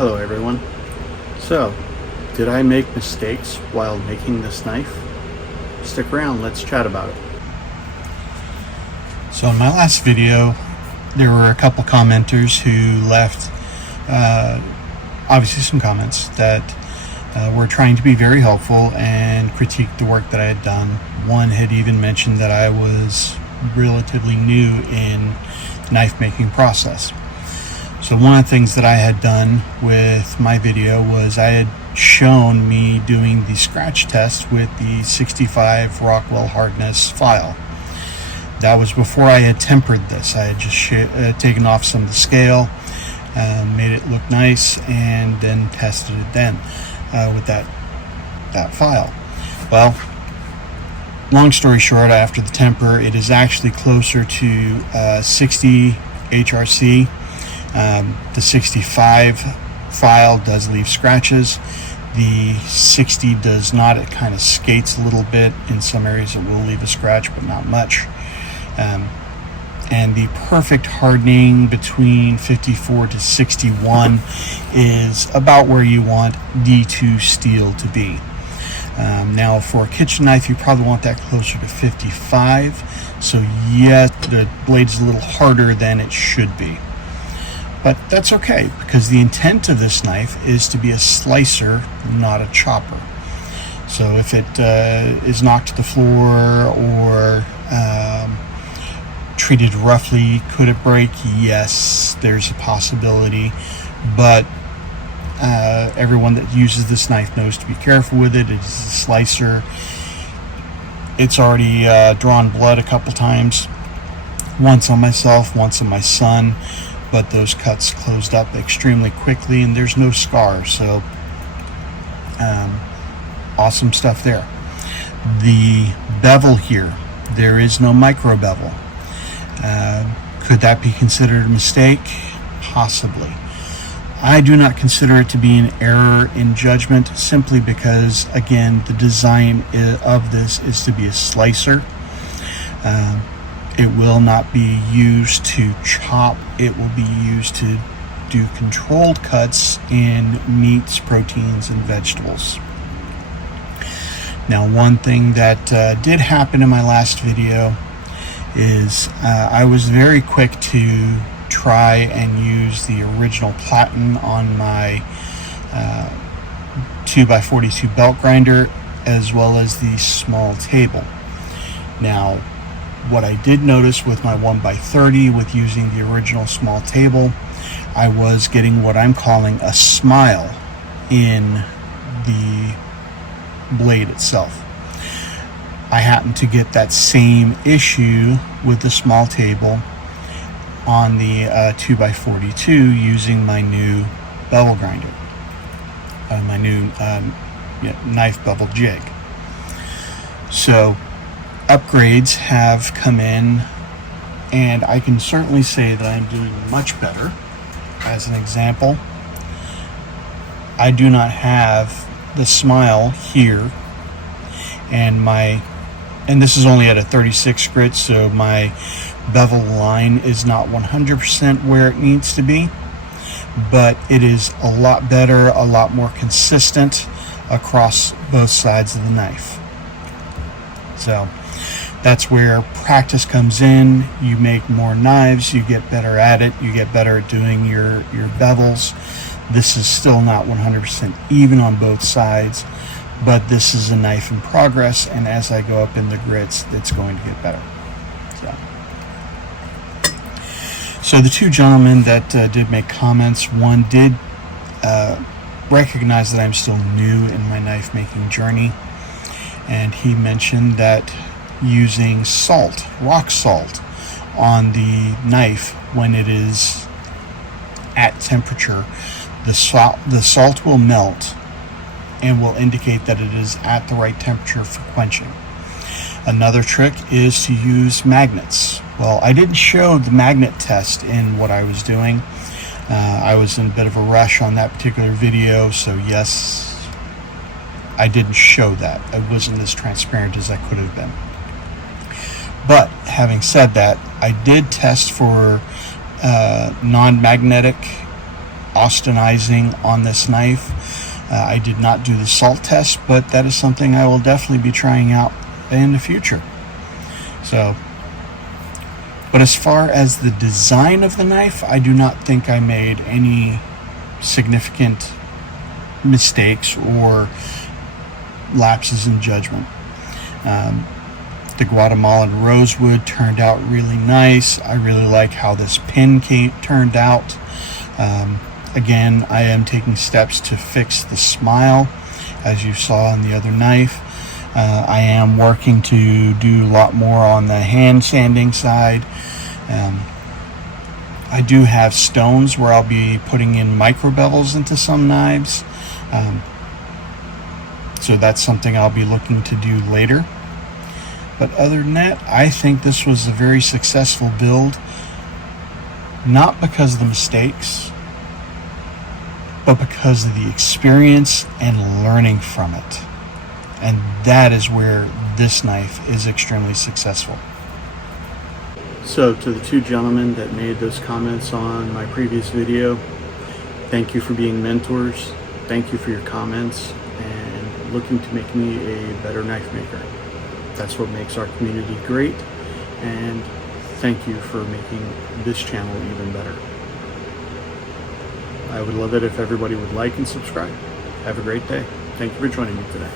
Hello everyone. So, did I make mistakes while making this knife? Stick around, let's chat about it. So in my last video, there were a couple commenters who left obviously some comments that were trying to be very helpful and critique the work that I had done. One had even mentioned that I was relatively new in the knife making process. So one of the things that I had done with my video was I had shown me doing the scratch test with the 65 Rockwell hardness file. That was before I had tempered this. I had just taken off some of the scale, made it look nice, and then tested it then with that file. Well, long story short, after the temper, it is actually closer to 60 HRC. The 65 file does leave scratches. The 60 does not. It kind of skates a little bit. In some areas it will leave a scratch, but not much. And the perfect hardening between 54 to 61 is about where you want D2 steel to be. Now for a kitchen knife, you probably want that closer to 55. So yes, the blade's a little harder than it should be. But that's okay, because the intent of this knife is to be a slicer, not a chopper. So if it is knocked to the floor or treated roughly, could it break? Yes, there's a possibility. But everyone that uses this knife knows to be careful with it. It's a slicer. It's already drawn blood a couple times. Once on myself, once on my son. But those cuts closed up extremely quickly and there's no scar, so awesome stuff there. The bevel here, there is no micro bevel. Could that be considered a mistake? Possibly. I do not consider it to be an error in judgment, simply because, again, the design of this is to be a slicer. It will not be used to chop. It will be used to do controlled cuts in meats, proteins, and vegetables. Now, one thing that did happen in my last video is I was very quick to try and use the original platen on my 2x42 belt grinder, as well as the small table. Now, what I did notice with my 1x30 with using the original small table, I was getting what I'm calling a smile in the blade itself. I happened to get that same issue with the small table on the 2x42 using my new bevel grinder, my new knife bevel jig. So upgrades have come in, and I can certainly say that I'm doing much better. As an example, I do not have the smile here, and this is only at a 36 grit, so my bevel line is not 100% where it needs to be, but it is a lot better, a lot more consistent across both sides of the knife. So that's where practice comes in. You make more knives, you get better at it, you get better at doing your bevels. This is still not 100% even on both sides, but this is a knife in progress, and as I go up in the grits, it's going to get better. So the two gentlemen that did make comments, one did recognize that I'm still new in my knife making journey, and he mentioned that using salt, rock salt, on the knife when it is at temperature, the salt will melt and will indicate that it is at the right temperature for quenching. Another trick is to use magnets. Well, I didn't show the magnet test in what I was doing. I was in a bit of a rush on that particular video, so yes, I didn't show that. I wasn't as transparent as I could have been. But having said that, I did test for non-magnetic austenizing on this knife. I did not do the salt test, but that is something I will definitely be trying out in the future. So, but as far as the design of the knife, I do not think I made any significant mistakes or lapses in judgment. The Guatemalan rosewood turned out really nice. I really like how this pin turned out. Again, I am taking steps to fix the smile, as you saw on the other knife. I am working to do a lot more on the hand sanding side. I do have stones where I'll be putting in micro bevels into some knives. So that's something I'll be looking to do later. But other than that, I think this was a very successful build, not because of the mistakes, but because of the experience and learning from it. And that is where this knife is extremely successful. So to the two gentlemen that made those comments on my previous video, thank you for being mentors. Thank you for your comments and looking to make me a better knife maker. That's what makes our community great, and thank you for making this channel even better. I would love it if everybody would like and subscribe. Have a great day. Thank you for joining me today.